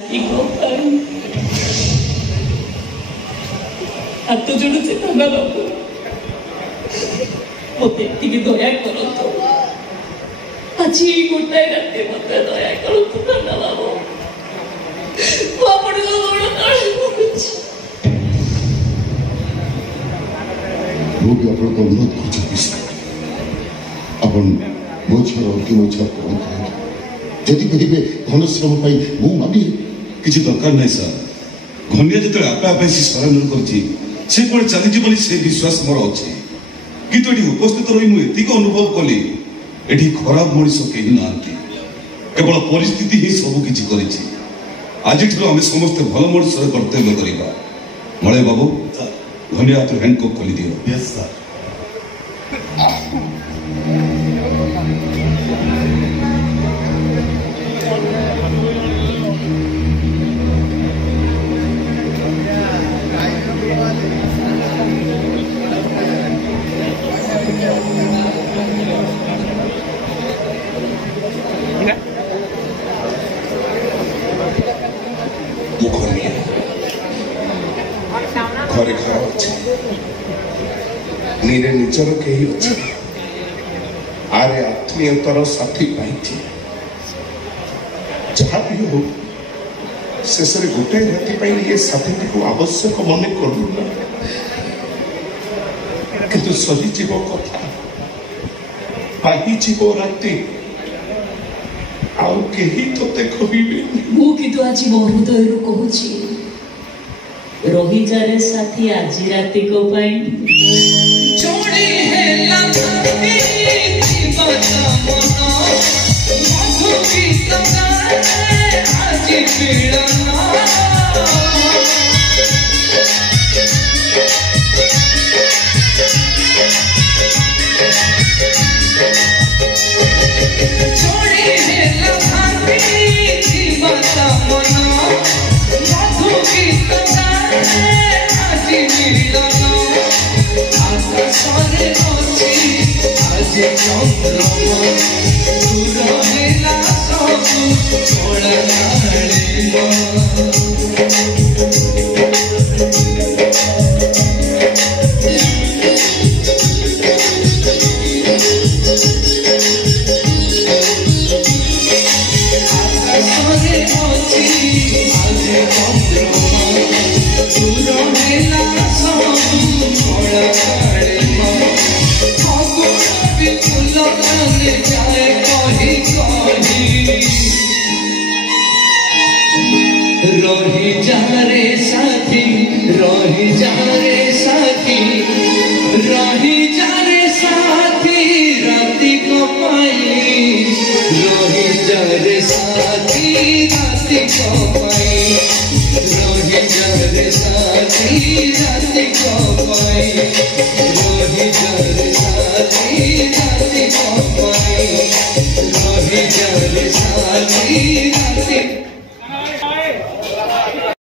हाथ जोड़े थाना बाबू मत दया कर आज गोटाए रात मत दया कर थाना बाबू अनुरोध कर मो झर कि मो झर कौन जदि कहे घनश्याम मु मानी किसी दरकार नहीं सर घनिया जो आपे आपे सरेंडर कर चली से विश्वास मोर अच्छे कि उपस्थित रही मुझे अनुभव कली ये खराब मनीष कहीं ना केवल परिस्थिति ही सबकि कर आज आम समस्ते भल मनीष कर्तव्य करवा मलय बाबू धनिया हाथ हैंडकफ खोली दियो। Yes sir. घरे घर अच्छे नीरे निजर कही अच्छे आरे आत्मीयतार साथी पाई जहाँ भी हो शेष गोटे राति ये साथी को आवश्यक मन करू ना किंतु सहीजीव कथा पाईजीव राति आउ केही तोते कहबे मु किंतु आज मो हृदय कहूची रही जारे साथी आज राति को पाई छोड़ी है लंघनी जीवता मनो मधु की सगाए आज पीड़ना छोड़ी है लंघनी जीवता मनो मधु की आकाशरे अच्छी आज चंद्रमा दूर हेला सबू आकाशरे अच्छी आज चंद्रमा दूर हेला रही जारे साथी रही जारे साथी रही जारे साथी राति को पाई रही जारे साथी राति को पाई रही जारे साथी राति को पाई रही जारे साथी